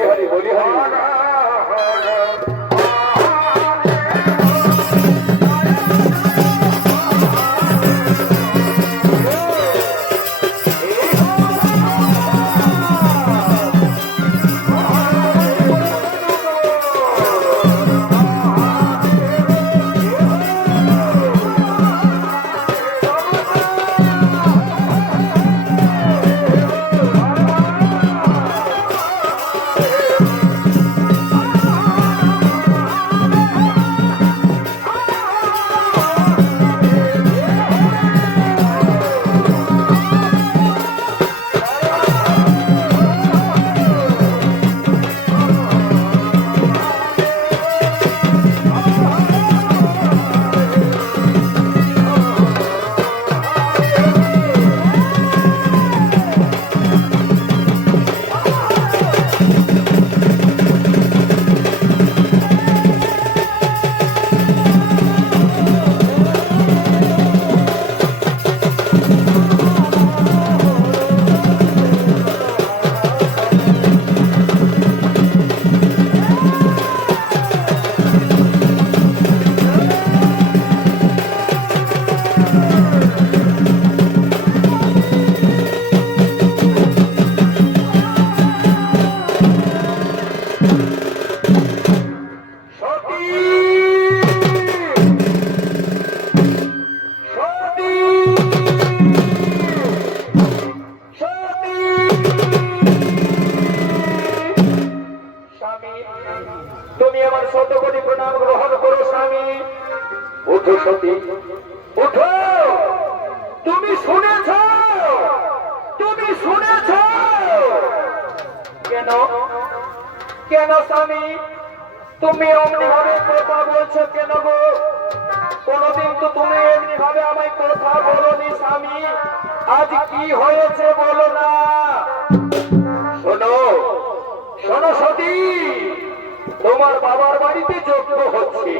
বলি হরি বলি হরি। তুমি আমার শত কোটি প্রণাম গ্রহণ করো স্বামী। উঠো সতী উঠো, তুমি শুনেছ, তুমি শুনেছ। কেন কেন স্বামী তুমি অমনি ভাবে কথা বলছো কেন গো? কোনদিন তো তুমি এমনি ভাবে আমায় কথা বলোনি স্বামী। আজ কি হয়েছে বলো না। শোনো শোনো সতী, তোমার বাবার বাড়িতে যজ্ঞ হচ্ছে।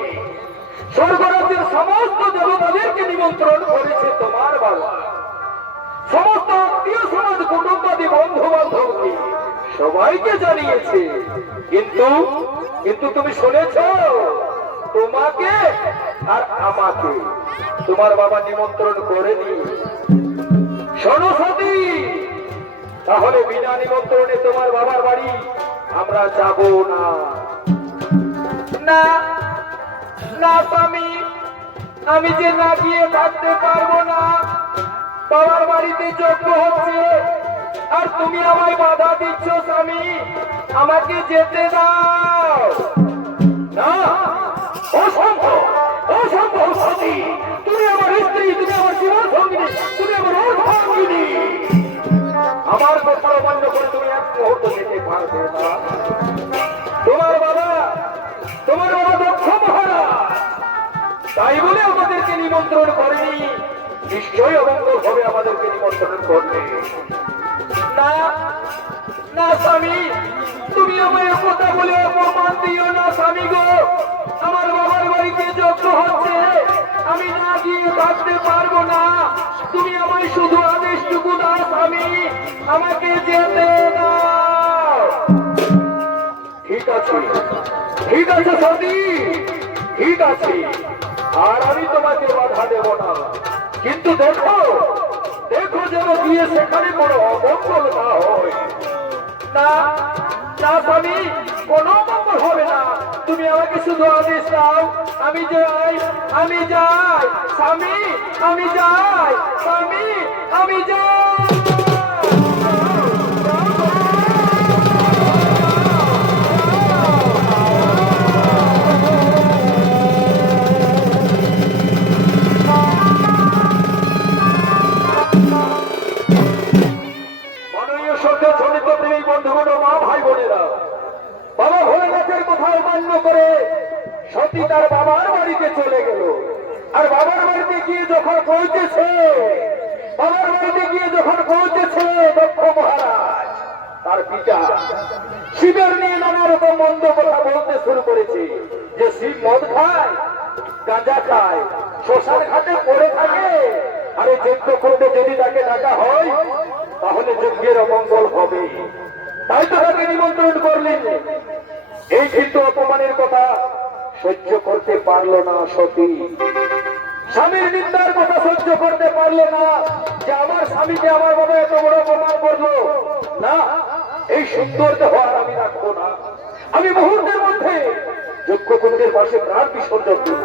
স্বর্গরাজ্যের সমস্ত দেবতাদেরকে নিমন্ত্রণ করেছে তোমার বাবা। সমস্ত আত্মীয় সমাজ কুটুম্বাদী বন্ধু বান্ধবকে সবাইকে জানিয়েছে। কিন্তু কিন্তু তুমি শুনেছ, তোমাকে আর আমাকে তোমার বাবা নিমন্ত্রণ করেনি। শোনো সতী, তাহলে বিনা নিমন্ত্রণে তোমার বাবার বাড়ি আমরা যাব না। না না স্বামী, আমি যে না গিয়ে থাকতে পারবো না। বাবার বাড়িতে যজ্ঞ হচ্ছে আর তুমি আমায় বাধা দিচ্ছ স্বামী। আমাকে যেতে দাও। না, অসম্ভব অসম্ভব সতী, তুমি আমার স্ত্রী, তুমি আমার জীবন সঙ্গিনী, তুমি আমার অর্ধাঙ্গিনী। আমার কথা অমান্য করে তুমি এক মুহূর্ত যেতে পারবে না। তোমার বাবা দক্ষ মহারাজ তাই বলে আমাদেরকে নিমন্ত্রণ করেনি। নিশ্চয়ই অমঙ্গল হবে আমাদেরকে নিমন্ত্রণ করবে না। না স্বামী, তুমি আমায় কথা বলে অপমান দিও না স্বামী গো। আমার বাবার বাড়িতে যজ্ঞ হচ্ছে, আমি না গিয়ে থাকতে পারবো না। তুমি আমায় শুধু আদেশটুকু দাও স্বামী, আমাকে যেতে দাও। ঠিক আছে ঠিক আছে সতী, ঠিক আছে, আর আমি তোমাকে বাধা দেব না। কিন্তু দেখো দেখো যেন গিয়ে সেখানে কোনো অমঙ্গল না হয়। না না স্বামী, কোনো অমঙ্গল হবে না। তুমি আমাকে শুধু আদেশ দাও, আমি যাই, আমি যাই স্বামী, আমি যাই স্বামী, আমি যাই। সতী তার বাবার বাড়িতে চলে গেল। আর বাবার বাড়িতে গিয়ে যখন পৌঁছেছে, দক্ষ মহারাজ তার পিতা শিবের নিয়ে নানা রকম মন্দ কথা বলতে শুরু করেছে। যে শিব মদ খায়, গাঁজা খায়, শ্মশান ঘাটে পড়ে থাকে। আর এই যজ্ঞ করতে যদি তাকে ডাকা হয় তাহলে যজ্ঞের অমঙ্গল হবে। তাই তো তাকে নিমন্ত্রণ করলেন। এই কিন্তু অপমানের কথা সহ্য করতে পারলো না সতী। স্বামীর নিন্দার কথা সহ্য করতে পারলো না যে আমার স্বামীকে আমার বাবা এত বড় অপমান করলো। না, এই সুন্দর দেহ আর আমি রাখবো না। আমি মুহূর্তের মধ্যে যজ্ঞকুণ্ডের পাশে প্রাণ বিসর্জন দেব।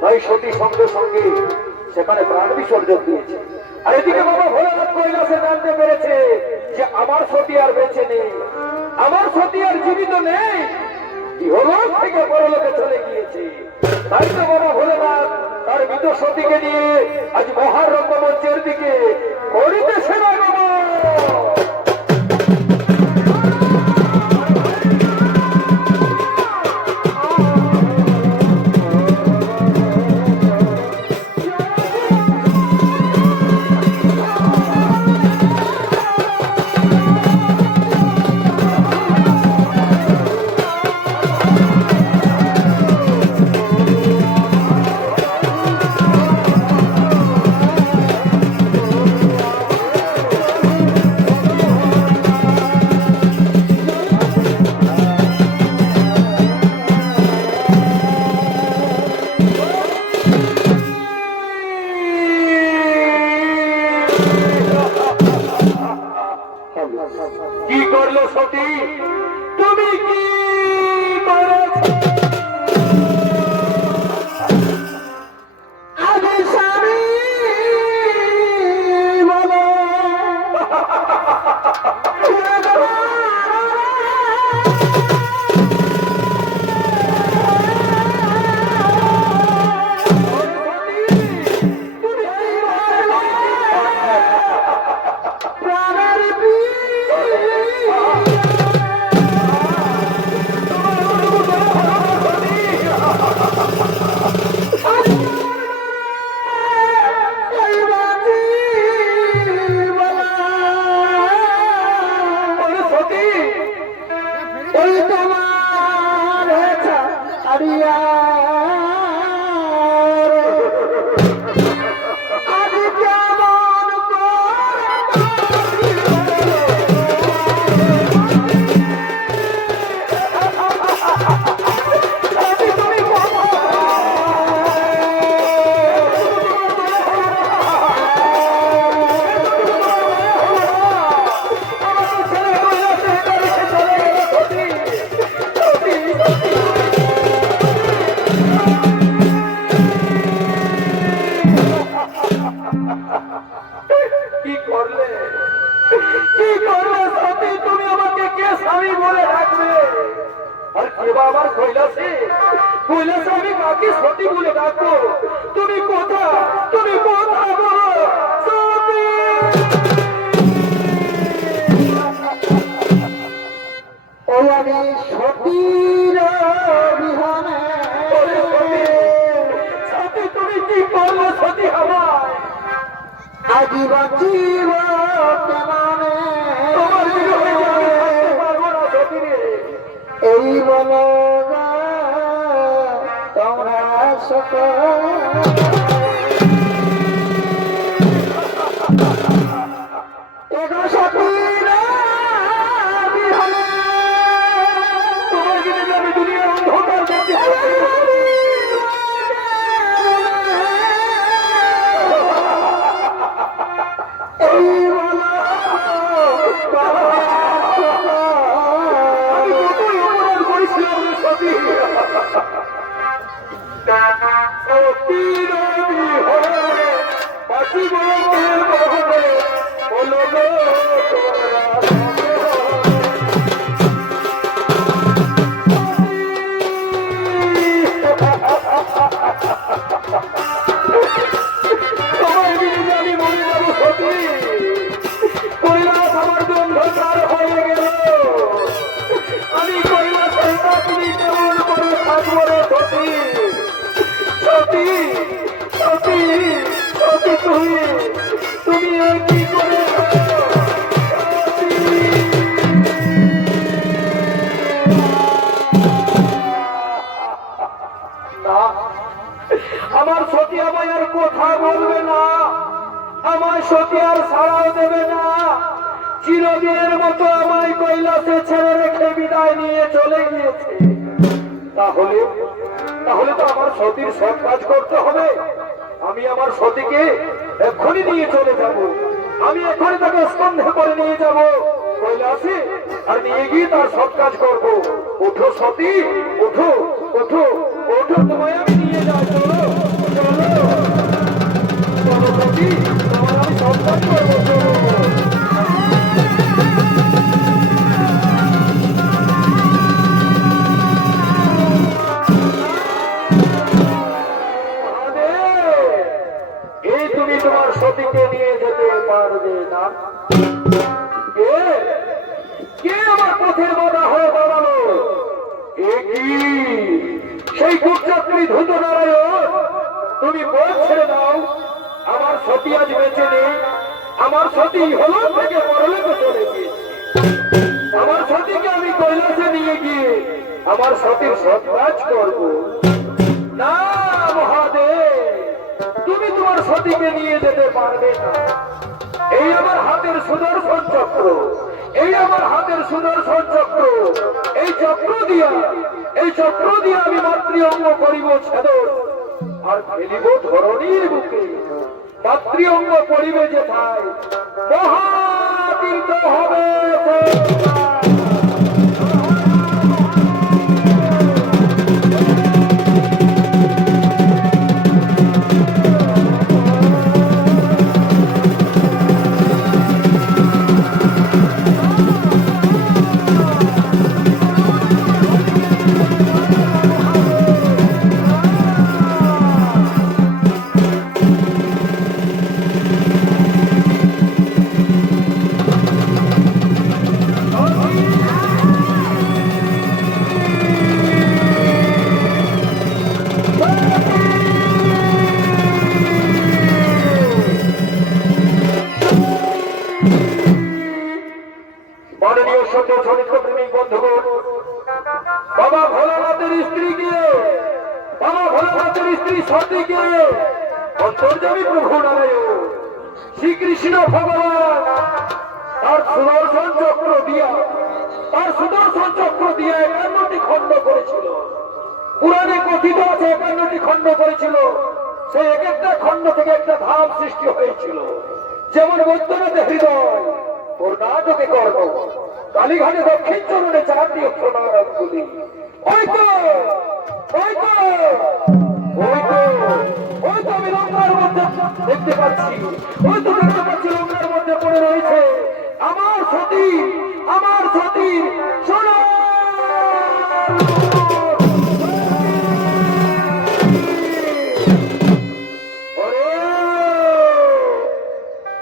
তাই সতী সঙ্গে সঙ্গে সেখানে প্রাণ বিসর্জন দিয়েছে। আর এদিকে বাবা ভোলানাথ কৈলাসে জানতে পেরেছে যে আমার সতী আর বেঁচে নেই, আমার সতী আর জীবিত নেই, ইহলোক থেকে পরলোকে চলে গিয়েছে। তাই তো বাবা ভোলানাথ তার মৃত সতীকে নিয়ে আজ মহার রঙ্গমঞ্চের দিকে করিতেছে না বাবা। কি করলো সতী, তুমি কি করেছ? আগে স্বামী বলো প্রাণের ওই তোমার আড়িয়া আজ কেমন কি করলে, কি করলে সতী? তুমি আমাকে কে স্বামী বলে রাখবে? আর কে বা আমার কৈলাসে, কৈলাসে আমি কাকে সতী বলে ডাকবো? তুমি কোথা, তুমি কোথা বলো সতী? ওই আমি সতীর বিহানে সতী তুমি কি করলে সতী আমায়? আজি বাঁচিব কেমনে তোমার বিরহে যে আমি থাকতে পারবো না সতী রে। এই বলো না তোমরা সকল এগো সতীর বিহানে তোমার যদি আমি দুনিয়ার অন্ধকার দেখতে পাচ্ছি। এই বলো আমি কতই অপরাধ করেছিলাম রে সতী। সতীর বিহনে বাঁচিব কেমনে বলো গো তোমায় বিনে আমি মরে যাবো সতী। কৈলাস আমার অন্ধকার হয়ে গেল। আমি কৈলাসের তুমি কেমন করে থাকবো রে সতী? সতী, সতী, সতী তুমি, তুমি এ কি করে না, আমার সতী আমায় আর কথা বলবে না, আমায় সতী আর ছাড়াও দেবে না। চিরদিনের মতো আমায় কৈলাসে ছেড়ে রেখে বিদায় নিয়ে চলে গিয়েছে, তাহলে তাহলে তো আমার সতীর সৎ কাজ করতে হবে। আমি আমার সতীকে এক্ষুনি নিয়ে চলে যাব, আমি এক্ষুনি তাকে স্কন্ধে করে নিয়ে যাব কৈলাসে, আর নিয়ে গিয়ে তার সৎ কাজ করবো। ওঠো সতী, ওঠো ওঠো ওঠো, তোমায় আমি নিয়ে যাই, চলো চলো চলো সতী, তোমার আমি সৎ কাজ করবো, চলো। এই তুমি তোমার সতীকে নিয়ে যেতে পারবে না? কে কে আমার পথের বাধা হয়ে দাঁড়ালো? এ কি সেই কুটযাত্রী ধূত নারায়ণ? তুমি পথ ছেড়ে দাও, আমার সতী আজ বেঁচে নেই, আমার সতী হলো থেকে পরলোকে চলে গিয়েছে। আমার সতীকে আমি কৈলাসে নিয়ে গিয়ে আমার সতীর সৎ কাজ করবো। না মহাদেব, তুমি তোমার সতীকে নিয়ে যেতে পারবে না। এই আমার হাতের সুদর্শন চক্র, এই আমার হাতের সুদর্শন চক্র, এই চক্র দিয়া আমি মাতৃ অঙ্গ করিব ছেদন, আর ফেলিব ধরণীর বুকে। মাতৃ অঙ্গ করিবে যেথায়, মহাতীর্থ হবে অন্তর্যামী প্রভু নারায়ণ শ্রীকৃষ্ণ ভগবান তার সুদর্শন চক্র দিয়া 51টি খণ্ড করেছিল। পুরাণে কথিত আছে 51টি খণ্ড করেছিল। সেই এক একটা খণ্ড থেকে একটা ধাম সৃষ্টি হয়েছিল। যেমন বৈদ্যনাথে হৃদয়, কর্ণাটকে কর্ণ, কালীঘাটে দক্ষিণ চরণে 4টি অক্ষরগুলি। ওই তো আমি লঙ্কার মধ্যে দেখতে পাচ্ছি, লঙ্কার মধ্যে পড়ে রয়েছে আমার সতী, শোনো।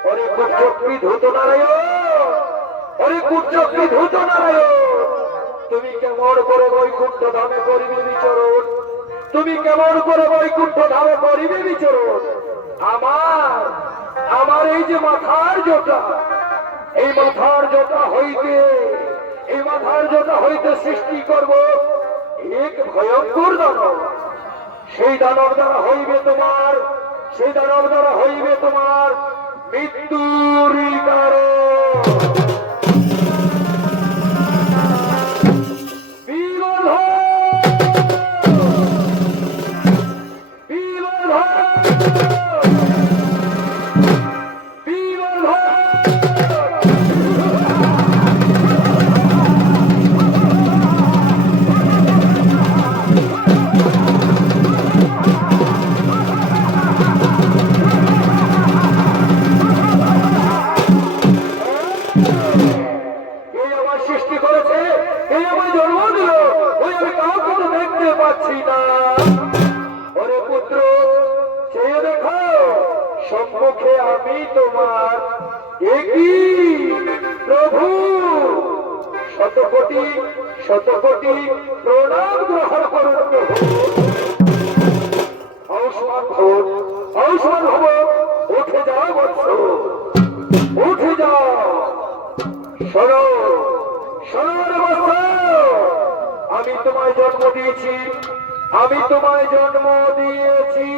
ওরে কুটচক্রী ধূত নারায়ণ, তুমি কেমন করে বৈকুণ্ঠ ধামে করিবে বিচরণ? তুমি কেমন করে বৈকুণ্ঠ ধামে করিবে বিচরণ? আমার এই যে মাথার জোটা, এই মাথার জোটা হইতে সৃষ্টি করব এক ভয়ঙ্কর দানব। সেই দানব দ্বারা হইবে তোমার মৃত্যুর কারণ। সম্মুখে আমি তোমার একই প্রভু, শত কোটি প্রণাম গ্রহণ করুন। আয়ুষ্মান হব, উঠে যাও বৎস, উঠে যাও। শোনো রে বৎস, আমি তোমায় জন্ম দিয়েছি।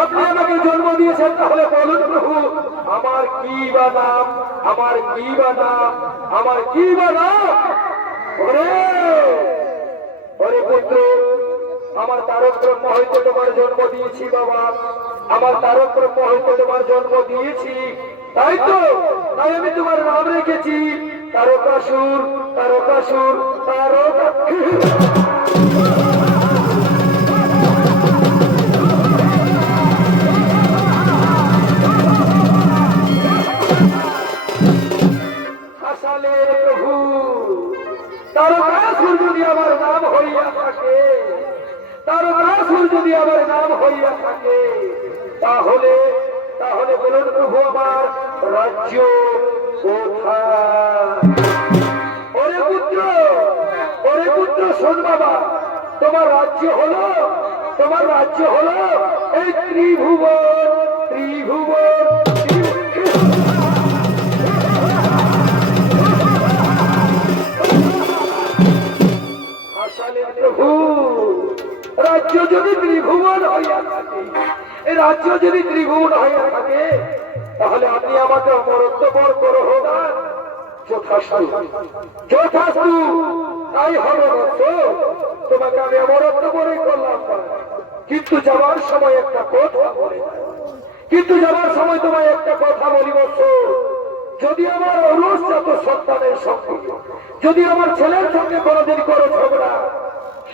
আপনি আমাকে জন্ম দিয়েছেন, তাহলে বলুন প্রভু, আমার কি বা নাম, আমার কি বা নাম, আমার কি বা নাম? ওরে ওরে পুত্র, আমার তারক ব্রহ্ম হইতে তোমার জন্ম দিয়েছি বাবা, আমার তারক ব্রহ্ম হইতে তোমার জন্ম দিয়েছি, তাই তো, তাই আমি তোমার নাম রেখেছি তারকাসুর, তারকাসুর, তারকা। হাসালে প্রভু, তারকাসুর যদি আমার নাম হইয়া থাকে, তারকাসুর যদি আমার নাম হইয়া থাকে, তাহলে তাহলে বলুন প্রভু, আমার রাজ্য কোথায়? ওরে পুত্র, ওরে পুত্র, শোন বাবা, তোমার রাজ্য হলো, তোমার রাজ্য হলো এই ত্রিভুবন, ত্রিভুবন, হাসালে প্রভু, রাজ্য যদি ত্রিভুবন হইয়া থাকে, এই রাজ্য যদি ত্রিভুবন হইয়া থাকে, তাহলে আপনি আমাকে অমরত্ব বর করো দান। যথাস্তু, যথাস্তু, তাই হবে বৎস, তোমাকে আমি অমরত্ব বরই করলাম। কিন্তু যাওয়ার সময় একটা কথা বলে, কিন্তু যাওয়ার সময় তোমায় একটা কথা বলি বৎস, যদি আমার অনুষ্ঠিত সন্তানের সঙ্গে, যদি আমার ছেলের সঙ্গে কোনোদিন করো ঝগড়া,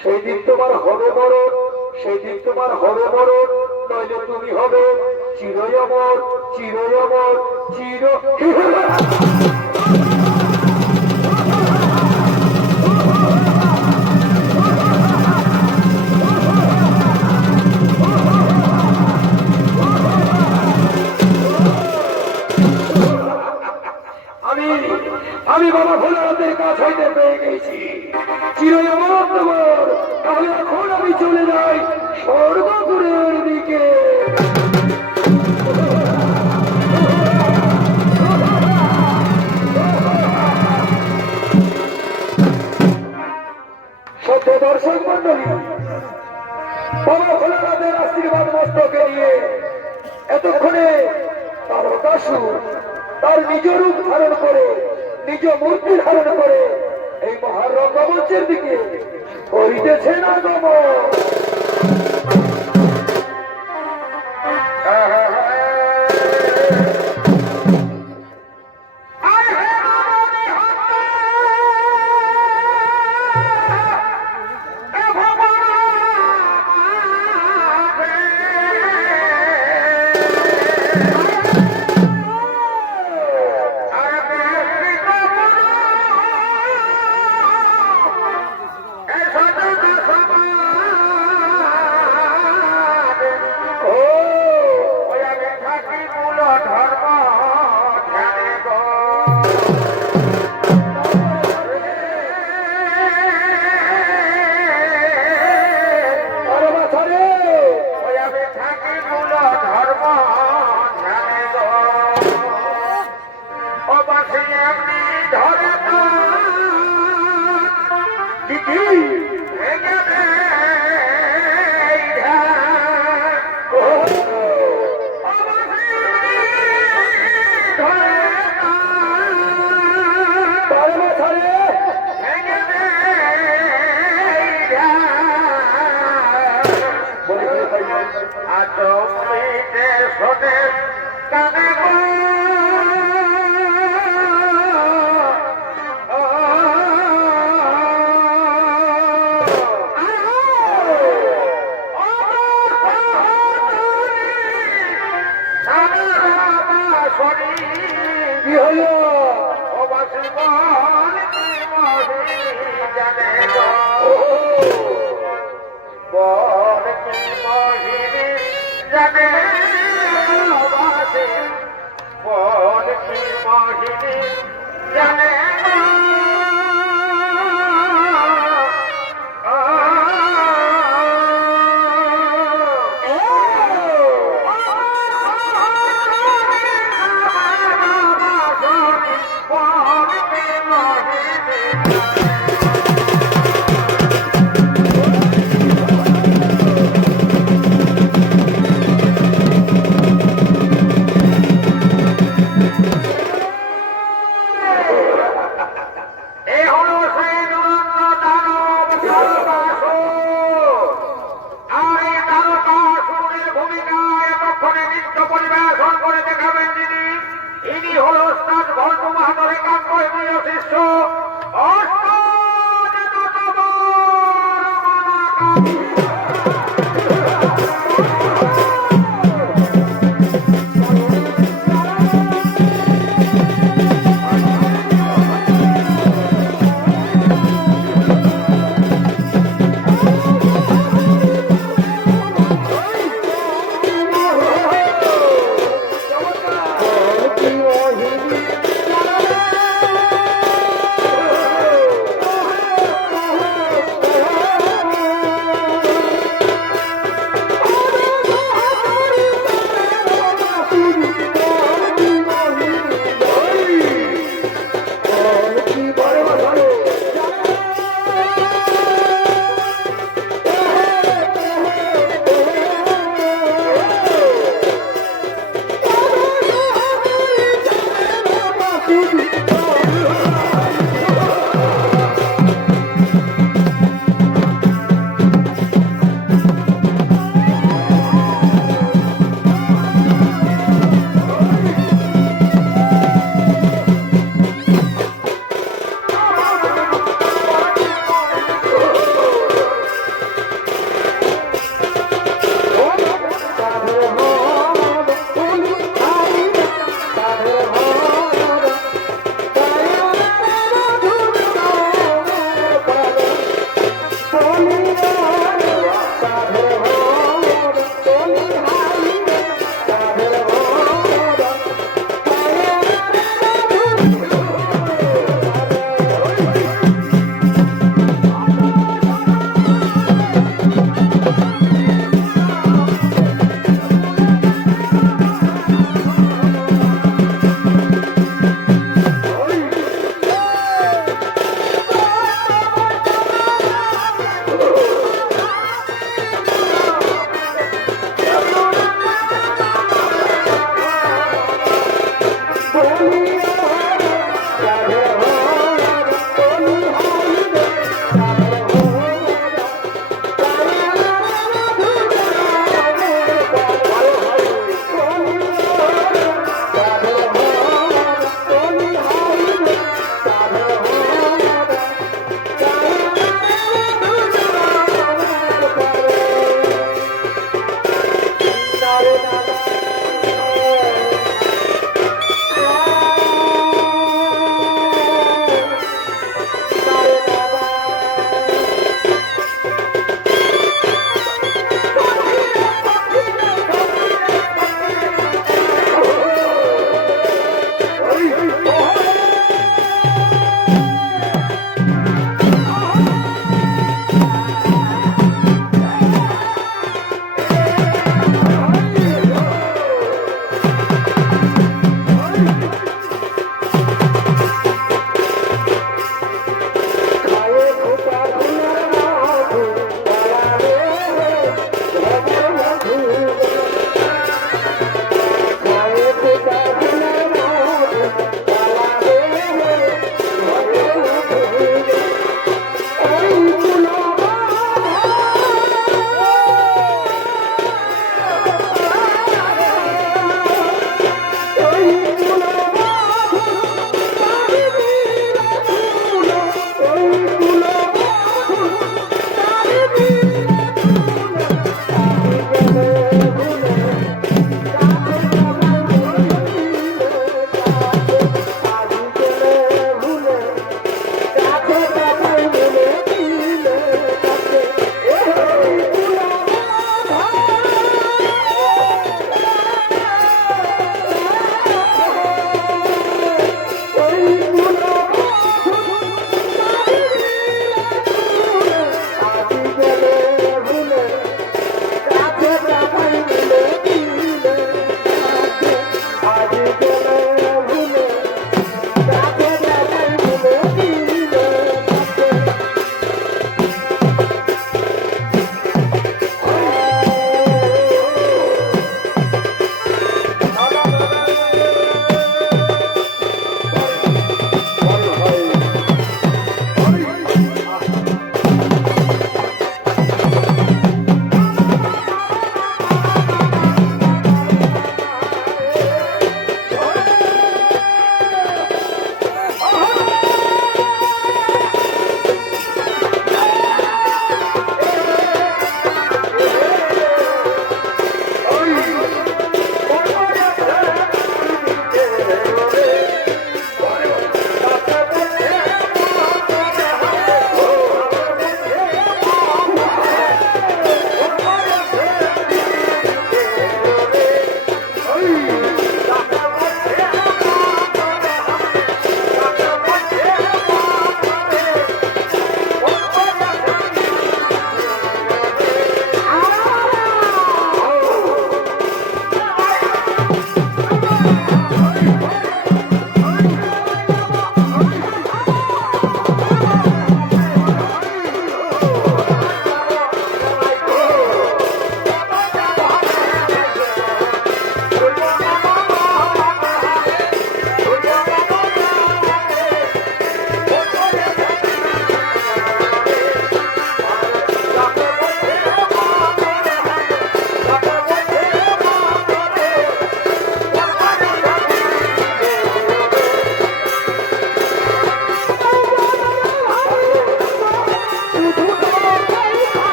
সেই দিন তোমার হবে মরণ, সেই দিন তোমার হবে মরণ, নইলে তুমি হবে চিরই অমর, চিরই অমর, চির। আমি বাবা ভোলানাথের কাছ হইতে পেয়ে গেছি চিরই অমর তোমার। তাহলে এখন আমি চলে যাই স্বর্গপুরের দিকে। সত্য দর্শক মন্ডলী, বাবা ভোলানাথের আশীর্বাদ মস্তকে নিয়ে এতক্ষণে তারকাসুর তার নিজ রূপ ধারণ করে, নিজ মূর্তি ধারণ করে এই মহারঙ্গমঞ্চের দিকে করিতেছেন আগমন। Thank you.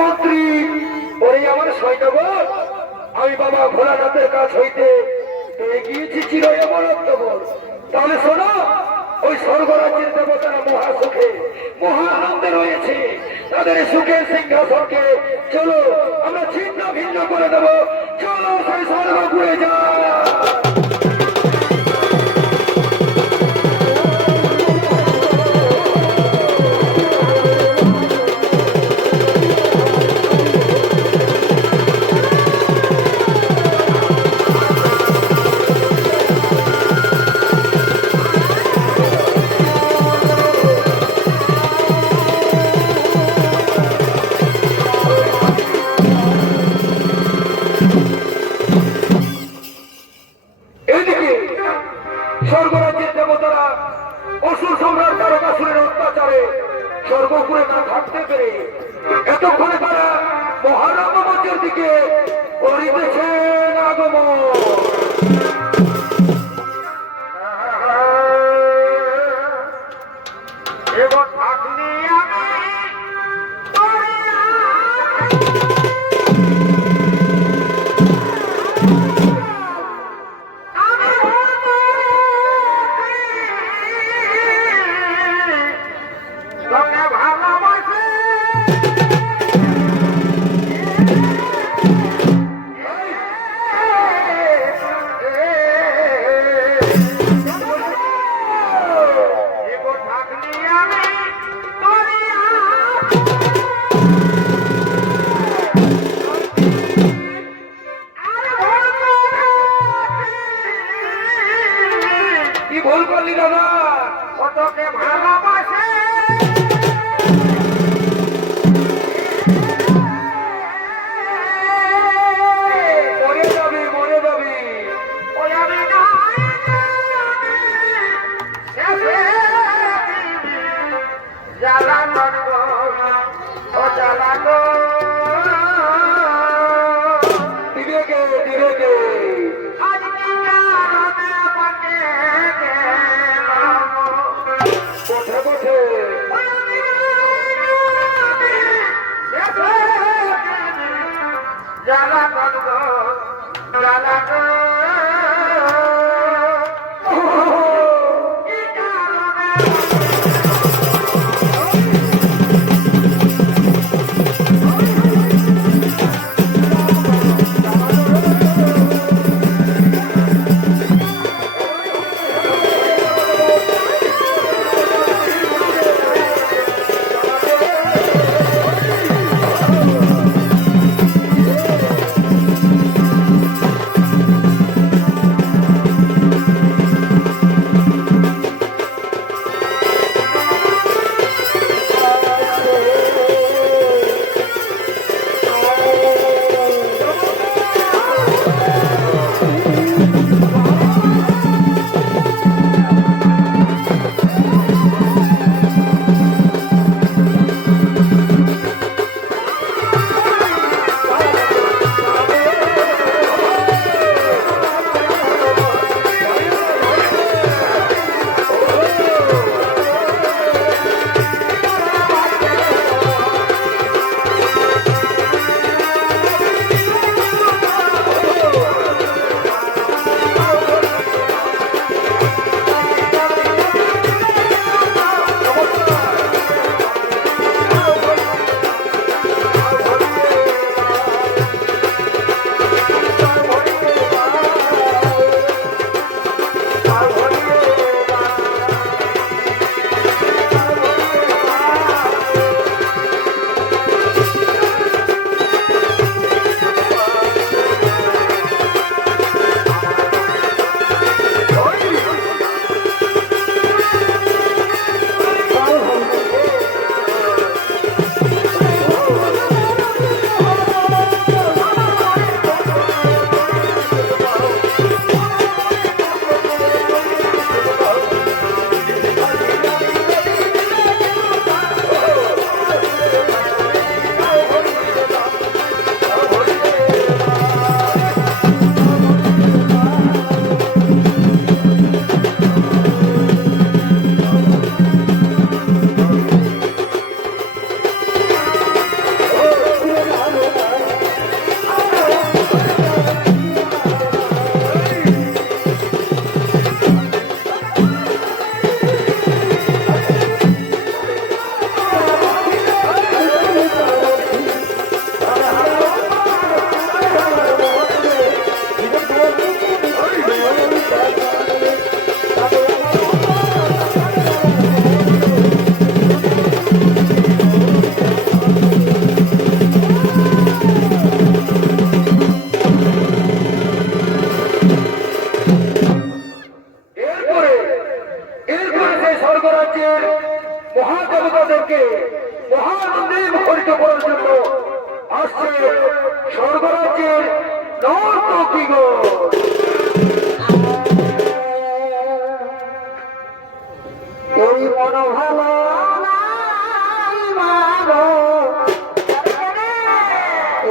মন্ত্রী সৈন্যগণ, আমি বাবা ভোলানাথের কাছ হইতে পেয়ে গিয়েছি চির অমরত্ব বল। তাহলে শোনো, ওই স্বর্গরাজ্যের দেবতারা মহা সুখে মহা আনন্দে রয়েছে। তাদের সুখের সিংহাসনকে চলো আমরা ছিন্ন ভিন্ন করে দেবো। চলো সেই স্বর্গপুরে যা। স্বর্গরাজ্যের দেবতারা অসুর সম্রাট তারকাসুরের অত্যাচারে স্বর্গপুরে না থাকতে পেরে এতক্ষণে তারা মহারাম মঞ্চের দিকে করিতেছেন আগমন। কি ভুল করলি দাদা? ও তোকে ভালোবাসে মরে যাবি, মরে যাবি। ওই আমি নাই শেষে জ্বালা করব ও জ্বালা গো দিবে কে, দিবে কে? আজ কি কারণে আমাকে গেল কোঠে কোঠে জ্বালা করব জ্বালা গো কি কারণে এরপরে এরপরে সেই স্বর্গরাজ্যের মহাদেবতাদেরকে মহানন্দে মুখরিত করার জন্য আসছে স্বর্গরাজ্যের নর্তকীগণ। এই মন ভালো নাই মাগো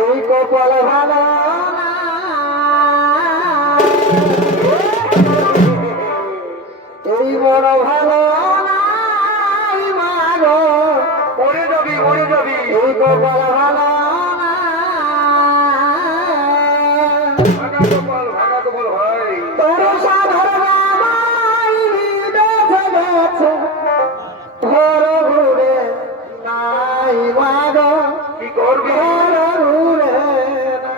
এই কপাল ভালো না এই মন ভালো নাই মাগো মরে যাবি, মরে যাবি। এই কপাল ভালো না ভাঙা কপাল, ভাঙা কপাল ভাই। তোর সাধারণ আমায় বিদেশে গেছে ঘর ঘুরে নাই মাগো কি করবি? ঘর ঘুরে না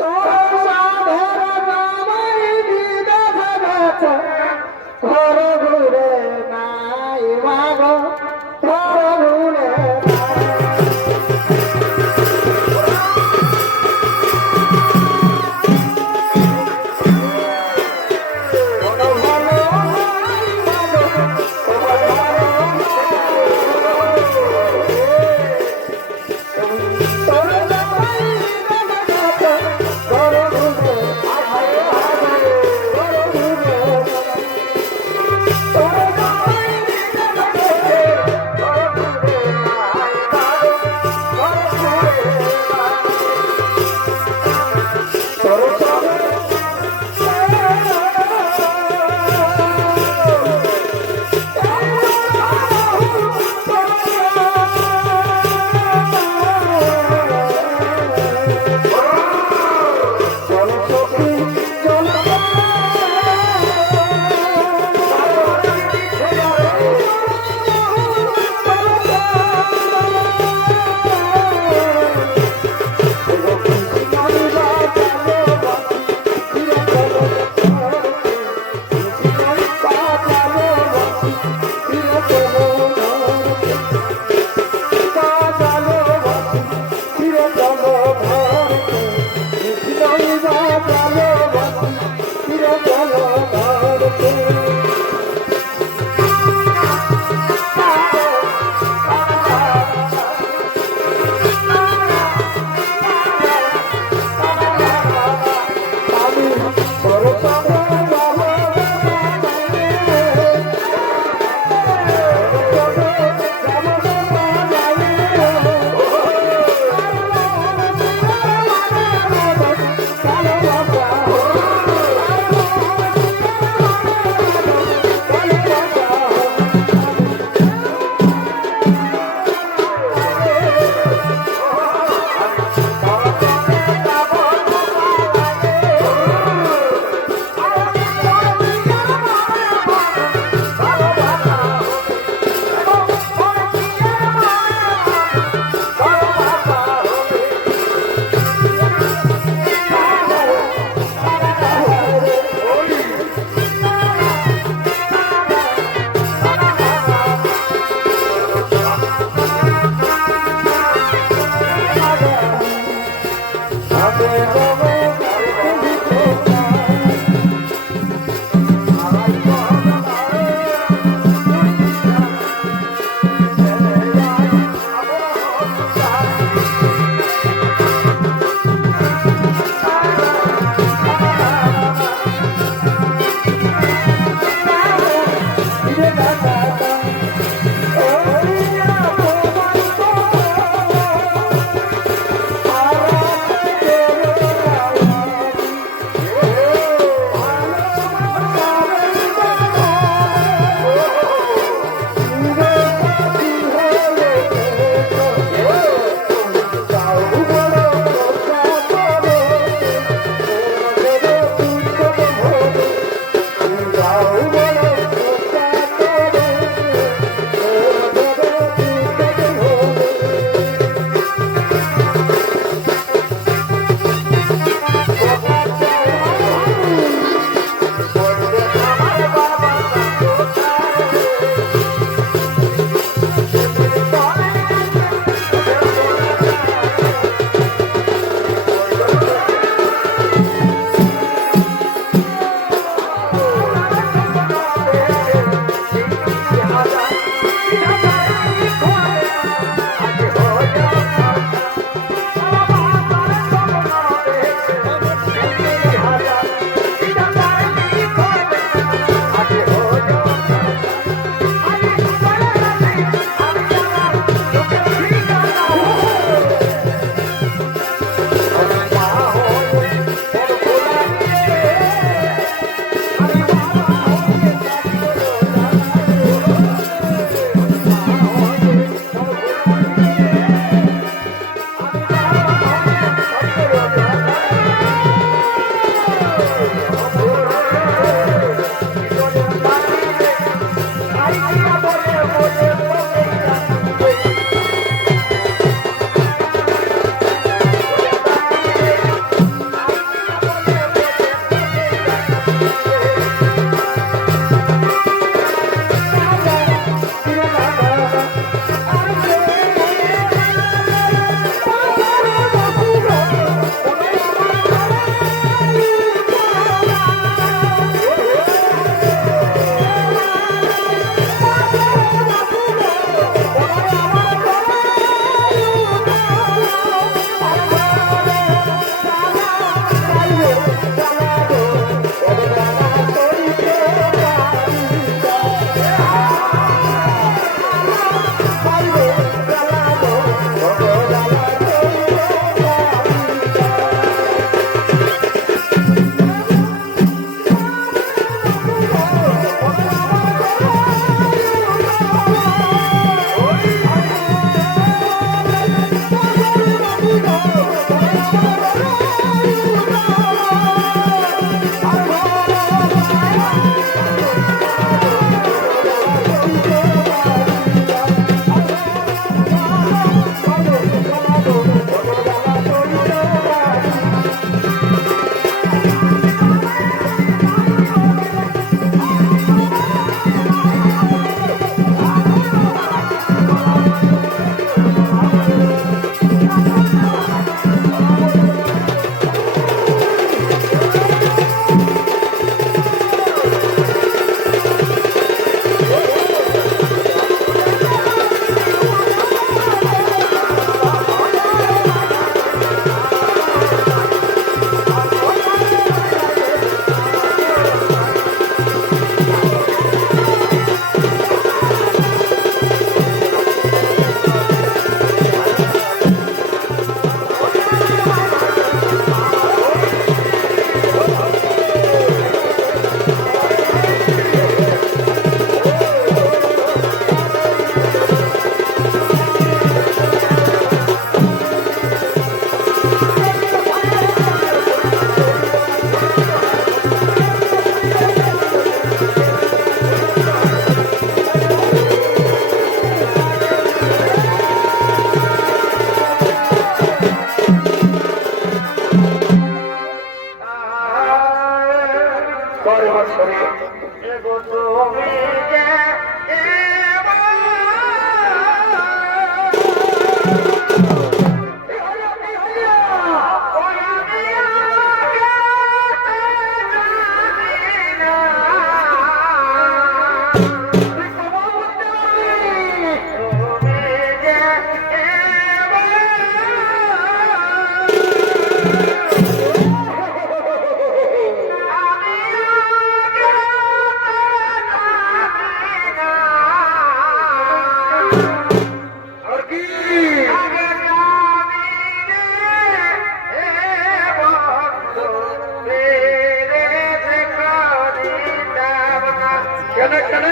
তোর সাধারণ আমায় বিদেশে গেছে ঘর ঘুরে নাই মাগো ঘর ঘুরে না সোনা বলে আর কি কেন কেন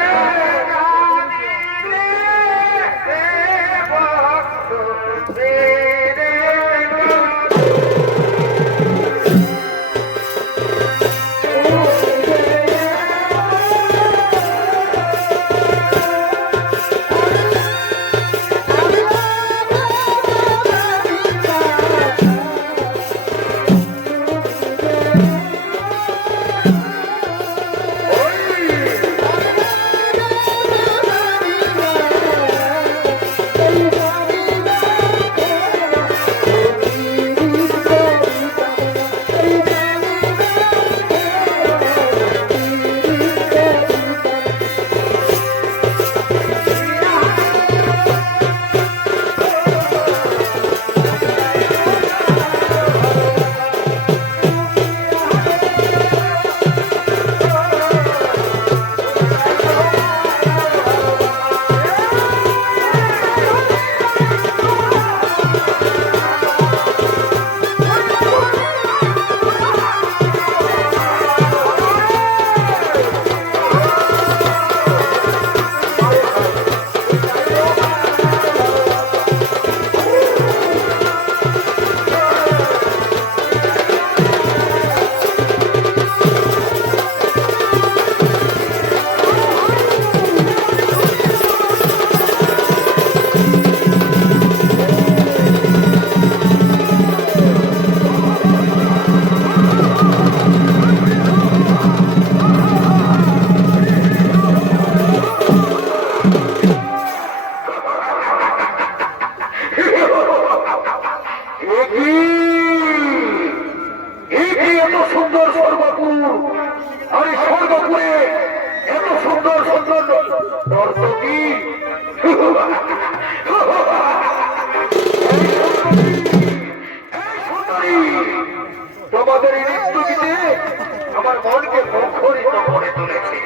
এত সুন্দর স্বর্গপুর আর এই স্বর্গপুরে এত সুন্দর সুন্দর নর্তকী তোমাদের এই নৃত্যগীতে আমার মনকে মুখরিত করে তুলেছে